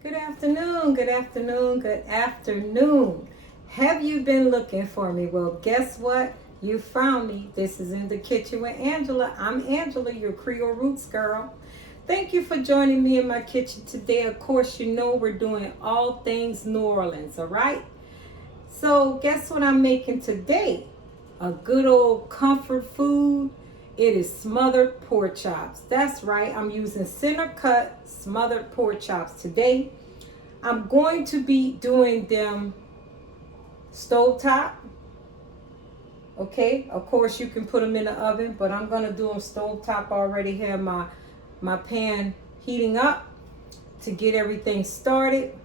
Good afternoon, good afternoon, good afternoon. Have you been looking for me? Well, guess what? You found me. This is In the Kitchen with Angela. I'm Angela, your Creole Roots girl. Thank you for joining me in my kitchen today. Of course, you know we're doing all things New Orleans, all right? So, guess what I'm making today? A good old comfort food. It is smothered pork chops. That's right, I'm using center cut smothered pork chops today. I'm going to be doing them stovetop. Okay, of course you can put them in the oven, but I'm going to do them stovetop. I already have my pan heating up to get everything started.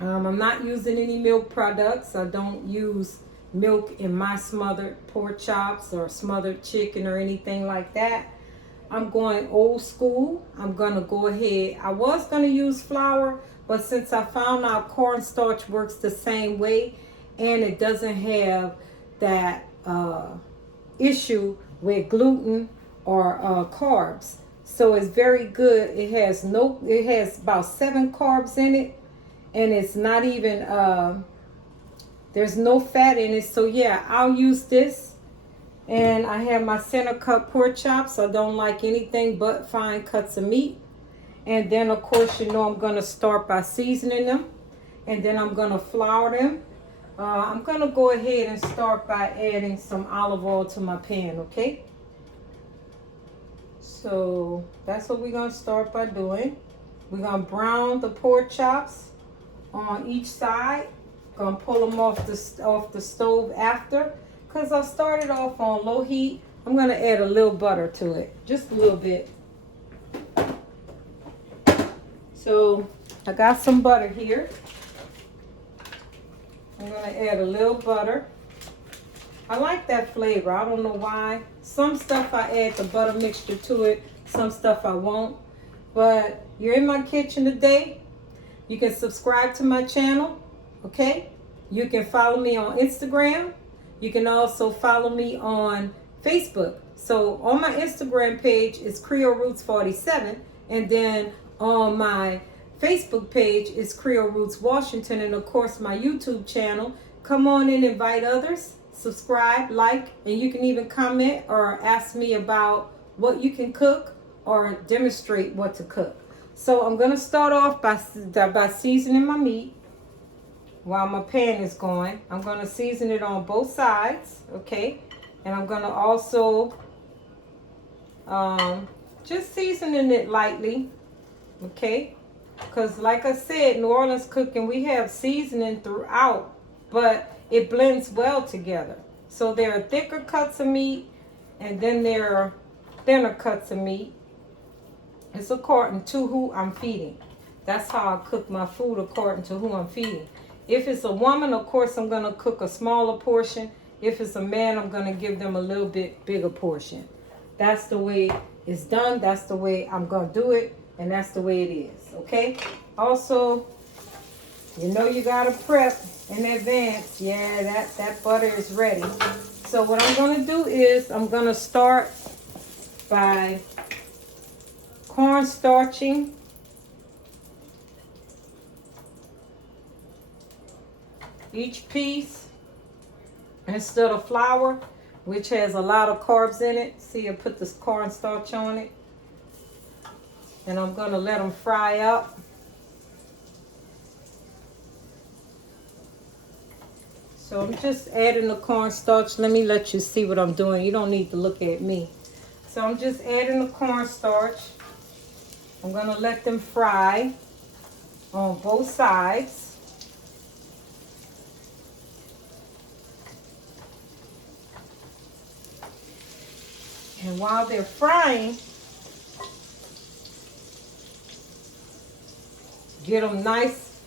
I'm not using any milk products. I don't use milk in my smothered pork chops or smothered chicken or anything like that. I'm going old school. I'm going to go ahead. I was going to use flour, but since I found out cornstarch works the same way and it doesn't have that issue with gluten or carbs. So it's very good. It has about 7 carbs in it, and it's not even there's no fat in it. So yeah, I'll use this. And I have my center cut pork chops. I don't like anything but fine cuts of meat. And then of course, you know, I'm going to start by seasoning them, and then I'm going to flour them. I'm going to go ahead and start by adding some olive oil to my pan, okay? So that's what we're going to start by doing. We're going to brown the pork chops on each side. Gonna pull them off the stove after, because I started off on low heat. I'm gonna add a little butter to it, just a little bit. So I got some butter here. I'm gonna add a little butter. I like that flavor. I don't know why. Some stuff I add the butter mixture to it, some stuff I won't. But you're in my kitchen today. You can subscribe to my channel. Okay, you can follow me on Instagram. You can also follow me on Facebook. So on my Instagram page is Creole Roots 47, and then on my Facebook page is Creole Roots Washington, and of course my YouTube channel. Come on and invite others, subscribe, like, and you can even comment or ask me about what you can cook or demonstrate what to cook. So I'm gonna start off by seasoning my meat. While my pan is going, I'm going to season it on both sides, okay? And I'm going to also just seasoning it lightly, okay? Because like I said, New Orleans cooking, we have seasoning throughout, but it blends well together. So there are thicker cuts of meat, and then there are thinner cuts of meat. It's according to who I'm feeding. That's how I cook my food, according to who I'm feeding. If it's a woman, of course, I'm going to cook a smaller portion. If it's a man, I'm going to give them a little bit bigger portion. That's the way it's done. That's the way I'm going to do it. And that's the way it is. Okay? Also, you know you got to prep in advance. Yeah, that butter is ready. So what I'm going to do is I'm going to start by cornstarching each piece instead of flour, which has a lot of carbs in it. See, I put this cornstarch on it, and I'm going to let them fry up. So I'm just adding the cornstarch. Let me let you see what I'm doing. You don't need to look at me. So I'm just adding the cornstarch. I'm going to let them fry on both sides. And while they're frying, get them nice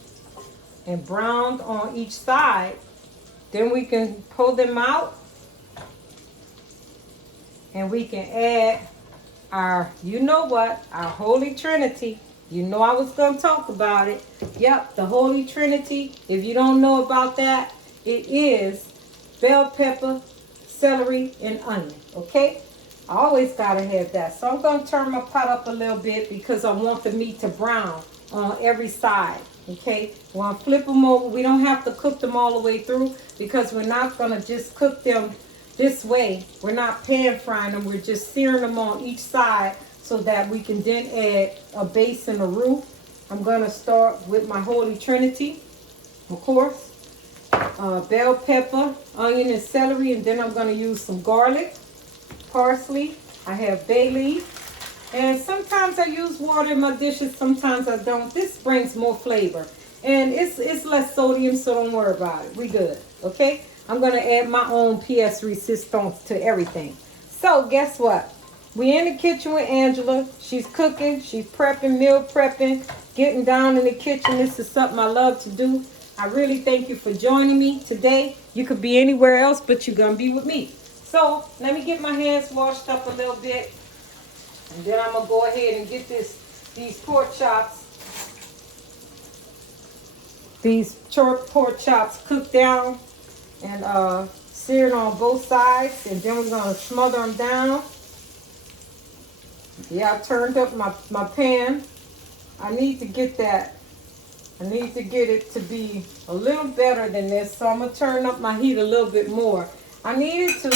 and browned on each side. Then we can pull them out, and we can add our, you know what, our Holy Trinity. You know I was going to talk about it. Yep, the Holy Trinity. If you don't know about that, it is bell pepper, celery, and onion. Okay? I always got to have that. So I'm going to turn my pot up a little bit because I want the meat to brown. on every side. Okay, we're gonna flip them over. We don't have to cook them all the way through because we're not gonna just cook them this way. We're not pan frying them. We're just searing them on each side so that we can then add a base and a roux. I'm gonna start with my Holy Trinity, of course, bell pepper, onion, and celery, and then I'm gonna use some garlic, parsley. I have bay leaf. And sometimes I use water in my dishes, sometimes I don't. This brings more flavor. And it's less sodium, so don't worry about it. We good, okay? I'm going to add my own pièce resistance to everything. So guess what? We in the kitchen with Angela. She's cooking, she's prepping, meal prepping, getting down in the kitchen. This is something I love to do. I really thank you for joining me today. You could be anywhere else, but you're going to be with me. So let me get my hands washed up a little bit. And then I'm going to go ahead and get these pork chops. These pork chops cooked down and seared on both sides. And then we're going to smother them down. Yeah, I turned up my pan. I need to get that. I need to get it to be a little better than this. So I'm going to turn up my heat a little bit more. I need it to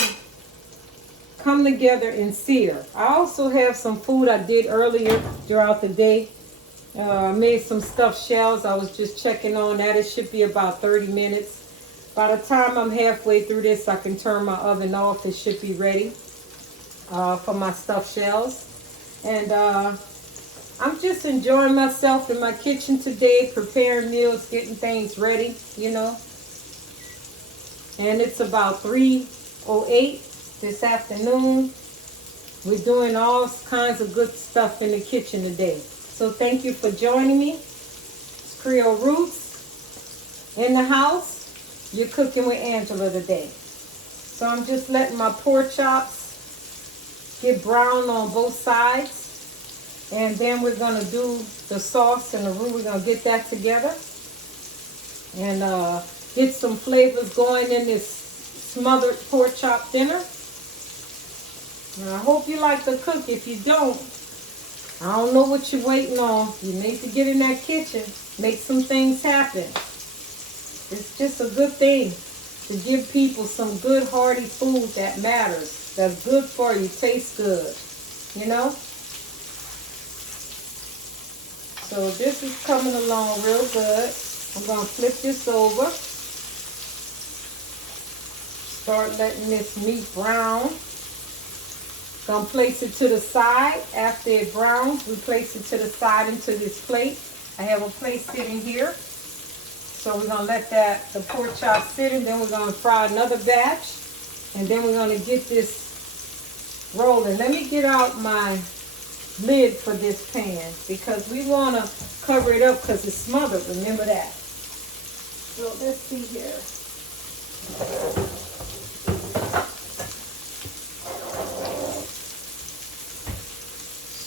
come together and sear. I also have some food I did earlier throughout the day. I made some stuffed shells. I was just checking on that. It should be about 30 minutes. By the time I'm halfway through this, I can turn my oven off. It should be ready for my stuffed shells. And I'm just enjoying myself in my kitchen today, preparing meals, getting things ready, you know. And it's about 3:08. This afternoon. We're doing all kinds of good stuff in the kitchen today. So thank you for joining me. It's Creole Roots in the house. You're cooking with Angela today. So I'm just letting my pork chops get brown on both sides. And then we're going to do the sauce and the roux. We're going to get that together. And get some flavors going in this smothered pork chop dinner. And I hope you like to cook. If you don't, I don't know what you're waiting on. You need to get in that kitchen, make some things happen. It's just a good thing to give people some good hearty food that matters, that's good for you, tastes good, you know? So this is coming along real good. I'm going to flip this over. Start letting this meat brown. Gonna place it to the side. After it browns, we place it to the side into this plate. I have a plate sitting here. So we're gonna let the pork chop sit, and then we're gonna fry another batch. And then we're gonna get this rolling. Let me get out my lid for this pan because we wanna cover it up because it's smothered, remember that. So let's see here.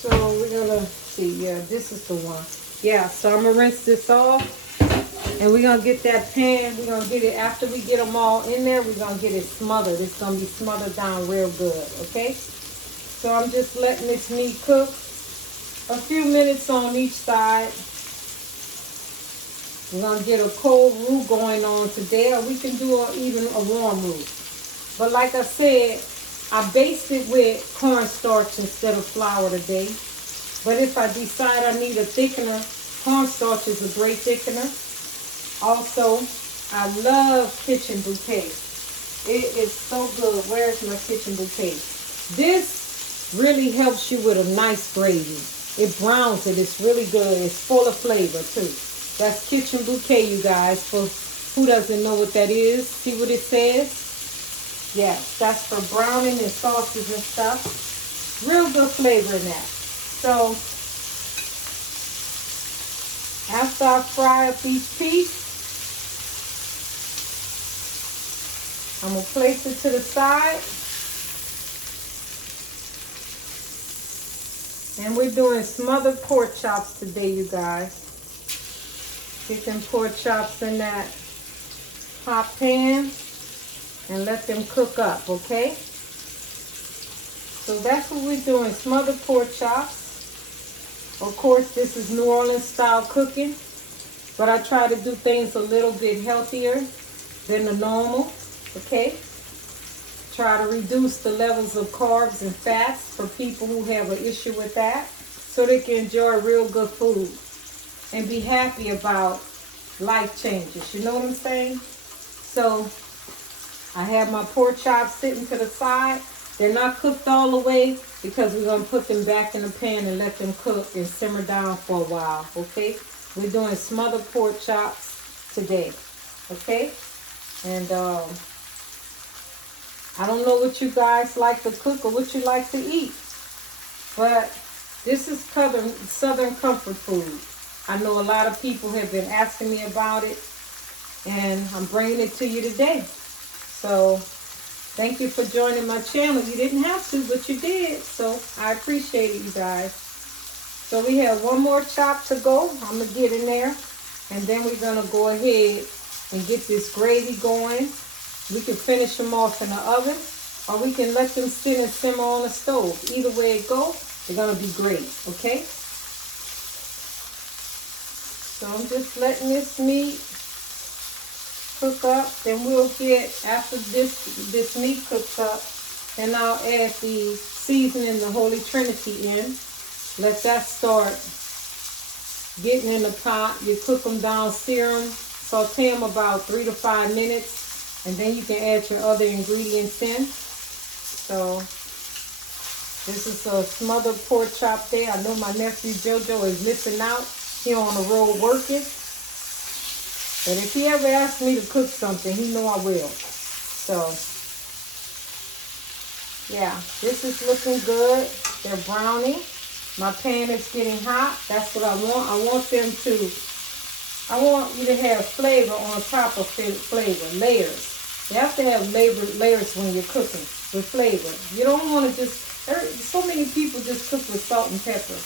So we're gonna see, yeah, this is the one. Yeah, so I'm gonna rinse this off and we're gonna get that pan, we're gonna get it, after we get them all in there, we're gonna get it smothered. It's gonna be smothered down real good, okay? So I'm just letting this meat cook a few minutes on each side. We're gonna get a cold roux going on today, or we can do even a warm roux. But like I said, I based it with cornstarch instead of flour today. But if I decide I need a thickener, cornstarch is a great thickener. Also, I love kitchen bouquet. It is so good. Where's my kitchen bouquet? This really helps you with a nice gravy. It browns it. It's really good. It's full of flavor too. That's kitchen bouquet, you guys. For who doesn't know what that is, see what it says? Yes, that's for browning and sauces and stuff. Real good flavor in that. So, after I fry up each piece, I'm going to place it to the side. And we're doing smothered pork chops today, you guys. Get them pork chops in that hot pan and let them cook up, okay? So that's what we're doing, smothered pork chops. Of course, this is New Orleans style cooking, but I try to do things a little bit healthier than the normal, okay? Try to reduce the levels of carbs and fats for people who have an issue with that, so they can enjoy real good food and be happy about life changes. You know what I'm saying? So I have my pork chops sitting to the side. They're not cooked all the way because we're going to put them back in the pan and let them cook and simmer down for a while, okay? We're doing smothered pork chops today, okay? And I don't know what you guys like to cook or what you like to eat, but this is Southern comfort food. I know a lot of people have been asking me about it, and I'm bringing it to you today. So thank you for joining my channel. You didn't have to, but you did, so I appreciate it, you guys. So we have one more chop to go. I'm going to get in there, and then we're going to go ahead and get this gravy going. We can finish them off in the oven, or we can let them sit and simmer on the stove. Either way it goes, they're going to be great, okay? So I'm just letting this meat cook up. Then we'll get, after this meat cooks up, then I'll add the seasoning, the Holy Trinity in. Let that start getting in the pot. You cook them down, sear them, saute them about 3 to 5 minutes. And then you can add your other ingredients in. So this is a smothered pork chop there. I know my nephew Jojo is missing out. He on the road working. But if he ever asks me to cook something, he know I will. So yeah, this is looking good. They're browning. My pan is getting hot. That's what I want. I want you to have flavor on top of flavor, layers. You have to have layers when you're cooking with flavor. You don't want to just, so many people just cook with salt and pepper.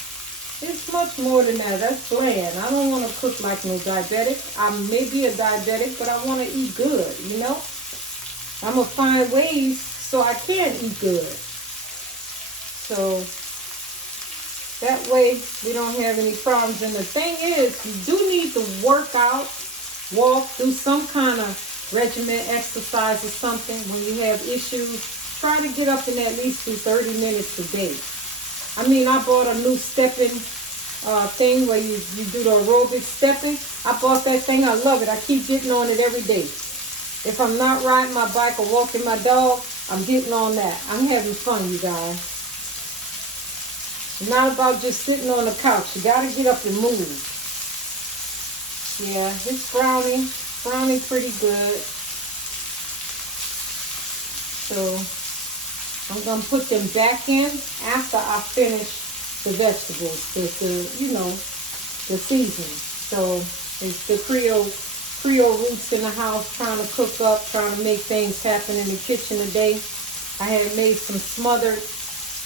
It's much more than that. That's bland. I don't want to cook like no diabetic. I may be a diabetic, but I want to eat good, you know? I'm going to find ways so I can eat good. So that way we don't have any problems. And the thing is, you do need to work out, walk, do some kind of regimen, exercise or something. When you have issues, try to get up and at least do 30 minutes a day. I mean, I bought a new stepping thing where you do the aerobic stepping. I bought that thing. I love it. I keep getting on it every day. If I'm not riding my bike or walking my dog, I'm getting on that. I'm having fun, you guys. It's not about just sitting on the couch. You got to get up and move. Yeah, it's browning pretty good. So I'm going to put them back in after I finish the vegetables, the seasoning. So it's the Creole roots in the house, trying to cook up, trying to make things happen in the kitchen today. I had made some smothered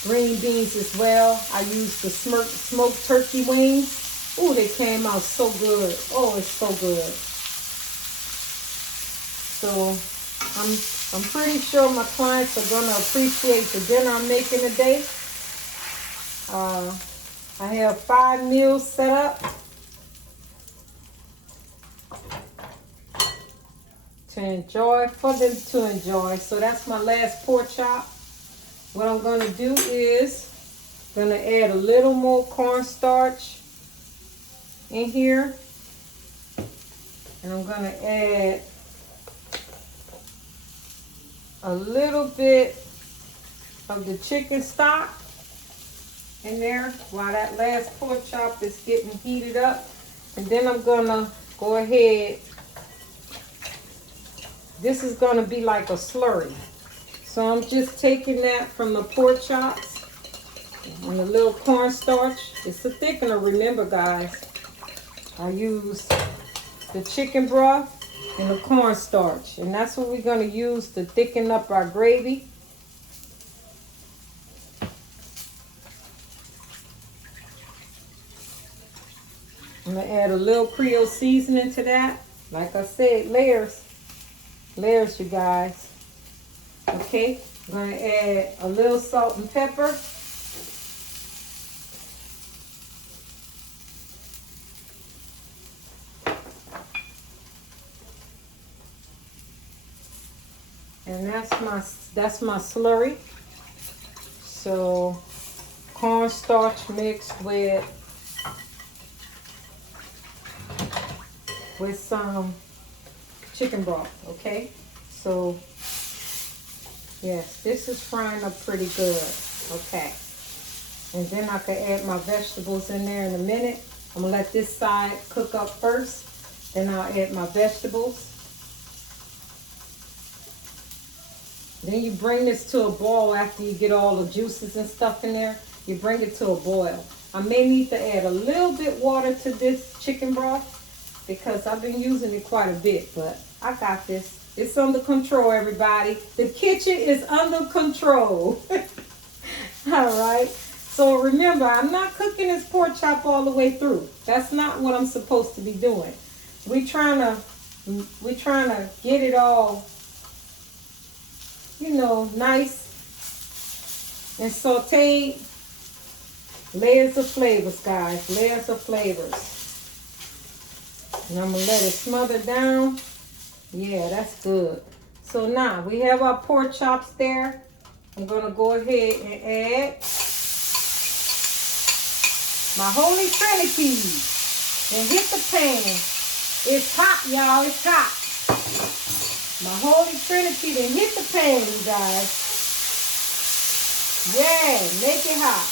green beans as well. I used the smoked turkey wings. Ooh, they came out so good. Oh, it's so good. So I'm pretty sure my clients are going to appreciate the dinner I'm making today. I have 5 meals set up to enjoy, for them to enjoy. So that's my last pork chop. What I'm going to do is going to add a little more cornstarch in here. And I'm going to add a little bit of the chicken stock in there while that last pork chop is getting heated up. And then I'm gonna go ahead, this is gonna be like a slurry. So I'm just taking that from the pork chops and a little cornstarch. It's a thickener, remember guys. I used the chicken broth and the cornstarch, and that's what we're going to use to thicken up our gravy. I'm going to add a little Creole seasoning to that. Like I said, layers, you guys. Okay, I'm going to add a little salt and pepper. And that's my slurry. So cornstarch mixed with some chicken broth, okay? So yes, this is frying up pretty good, okay? And then I can add my vegetables in there in a minute. I'm gonna let this side cook up first, then I'll add my vegetables. Then you bring this to a boil after you get all the juices and stuff in there. You bring it to a boil. I may need to add a little bit water to this chicken broth because I've been using it quite a bit, but I got this. It's under control, everybody. The kitchen is under control. All right. So remember, I'm not cooking this pork chop all the way through. That's not what I'm supposed to be doing. We're trying to get it all, you know, nice and sauteed. Layers of flavors, guys. Layers of flavors. And I'm going to let it smother down. Yeah, that's good. So now we have our pork chops there. I'm going to go ahead and add my Holy Trinity. And hit the pan. It's hot, y'all. It's hot. My Holy Trinity, then hit the pan, you guys. Yeah, make it hot.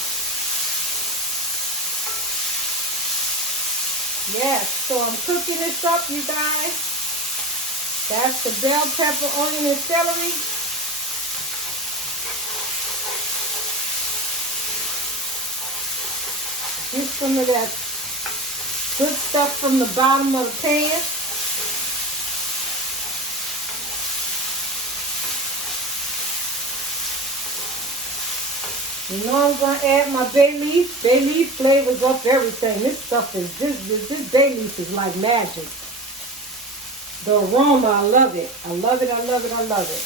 Yes, so I'm cooking this up, you guys. That's the bell pepper, onion, and celery. Get some of that good stuff from the bottom of the pan. You know I'm going to add my bay leaf. Bay leaf flavors up everything. This stuff is, this bay leaf is like magic. The aroma, I love it. I love it, I love it, I love it.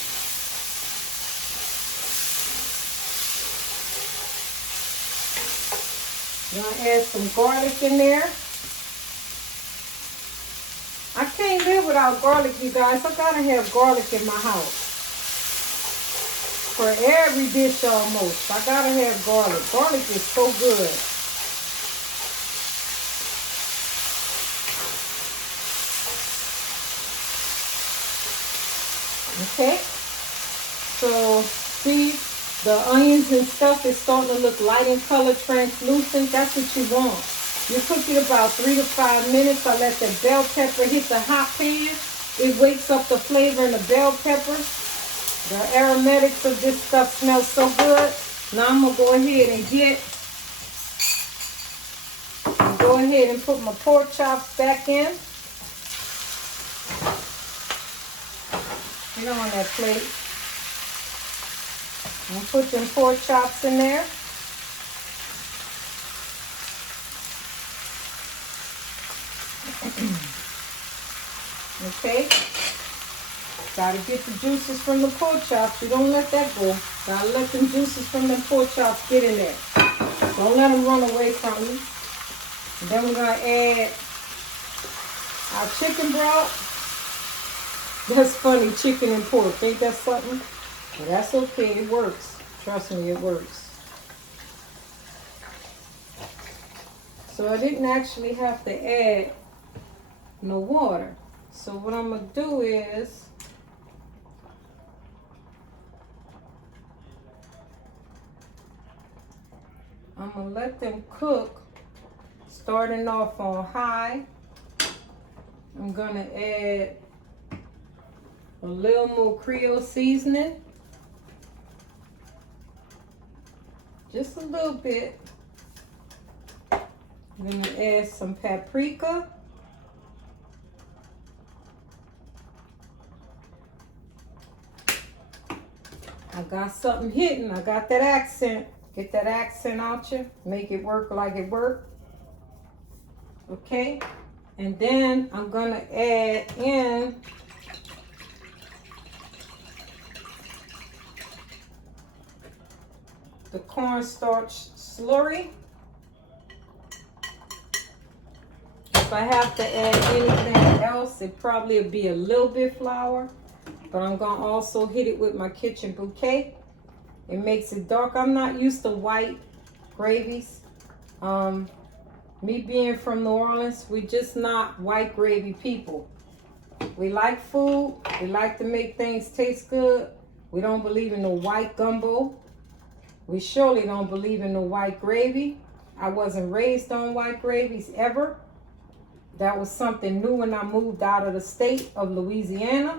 I'm going to add some garlic in there. I can't live without garlic, you guys. I got to have garlic in my house. For every dish almost. I gotta have garlic. Garlic is so good. Okay. So see, the onions and stuff is starting to look light in color, translucent. That's what you want. You cook it about 3 to 5 minutes. I let the bell pepper hit the hot pan. It wakes up the flavor in the bell pepper. The aromatics of this stuff smells so good. Now I'm going to go ahead and put my pork chops back in. Get on that plate. And put them pork chops in there. Okay. Gotta get the juices from the pork chops. You don't let that go. Gotta let them juices from the pork chops get in there. Don't let them run away from you. And then we're gonna add our chicken broth. That's funny, chicken and pork. Ain't that something? But that's okay. It works. Trust me, it works. So I didn't actually have to add no water. So what I'm gonna do is I'm going to let them cook, starting off on high. I'm going to add a little more Creole seasoning. Just a little bit. I'm going to add some paprika. I got something hitting. I got that accent. Get that accent out you. Make it work like it worked. Okay. And then I'm going to add in the cornstarch slurry. If I have to add anything else, it probably will be a little bit flour. but I'm going to also hit it with my kitchen bouquet. It makes it dark. I'm not used to white gravies. Me being from New Orleans, we just not white gravy people. We like food. We like to make things taste good. We don't believe in the white gumbo. We surely don't believe in the white gravy. I wasn't raised on white gravies ever. That was something new when I moved out of the state of Louisiana.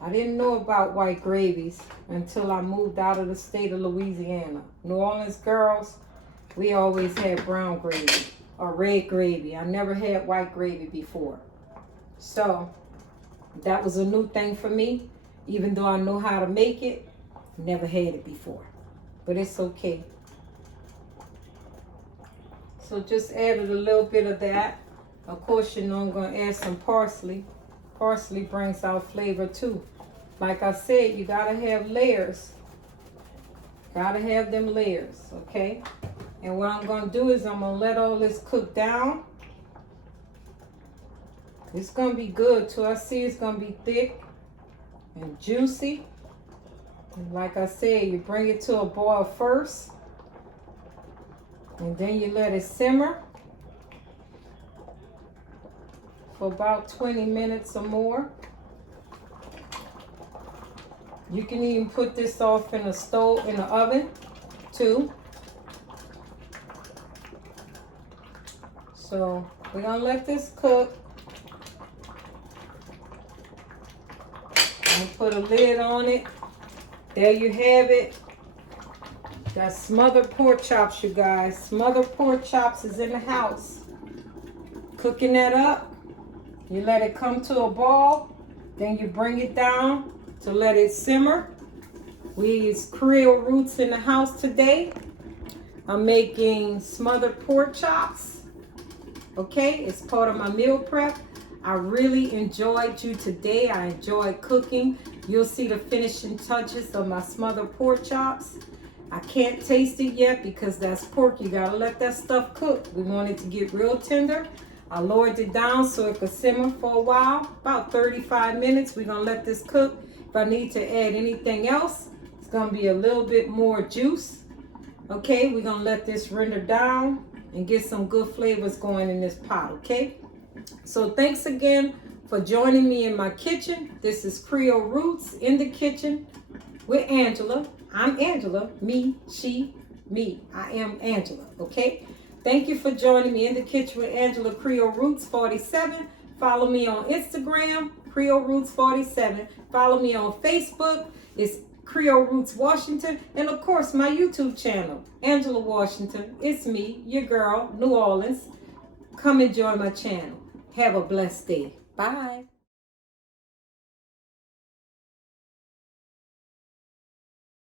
I didn't know about white gravies until I moved out of the state of Louisiana. New Orleans girls, we always had brown gravy or red gravy. I never had white gravy before. So that was a new thing for me. Even though I know how to make it, never had it before. But it's okay. So just added a little bit of that. Of course, you know I'm going to add some parsley. Parsley brings out flavor too. Like I said, you got to have layers. Got to have them layers, okay? And what I'm going to do is I'm going to let all this cook down. It's going to be good too. I see it's going to be thick and juicy. And like I said, you bring it to a boil first. And then you let it simmer for about 20 minutes or more. You can even put this off in the oven too. So we're gonna let this cook. And put a lid on it. There you have it. Got smothered pork chops, you guys. Smothered pork chops is in the house. Cooking that up. You let it come to a boil. Then you bring it down to let it simmer. We use Creole roots in the house today. I'm making smothered pork chops. Okay, it's part of my meal prep. I really enjoyed you today. I enjoyed cooking. You'll see the finishing touches of my smothered pork chops. I can't taste it yet because that's pork. You gotta let that stuff cook. We want it to get real tender. I lowered it down so it could simmer for a while, about 35 minutes. We're gonna let this cook. If I need to add anything else, it's gonna be a little bit more juice. Okay, we're gonna let this render down and get some good flavors going in this pot, okay? So thanks again for joining me in my kitchen. This is Creole Roots in the Kitchen with Angela. I'm Angela, me, she, me. I am Angela, okay? Thank you for joining me in the kitchen with Angela, Creole Roots 47. Follow me on Instagram, Creole Roots 47. Follow me on Facebook, it's Creole Roots Washington. And of course, my YouTube channel, Angela Washington. It's me, your girl, New Orleans. Come and join my channel. Have a blessed day. Bye.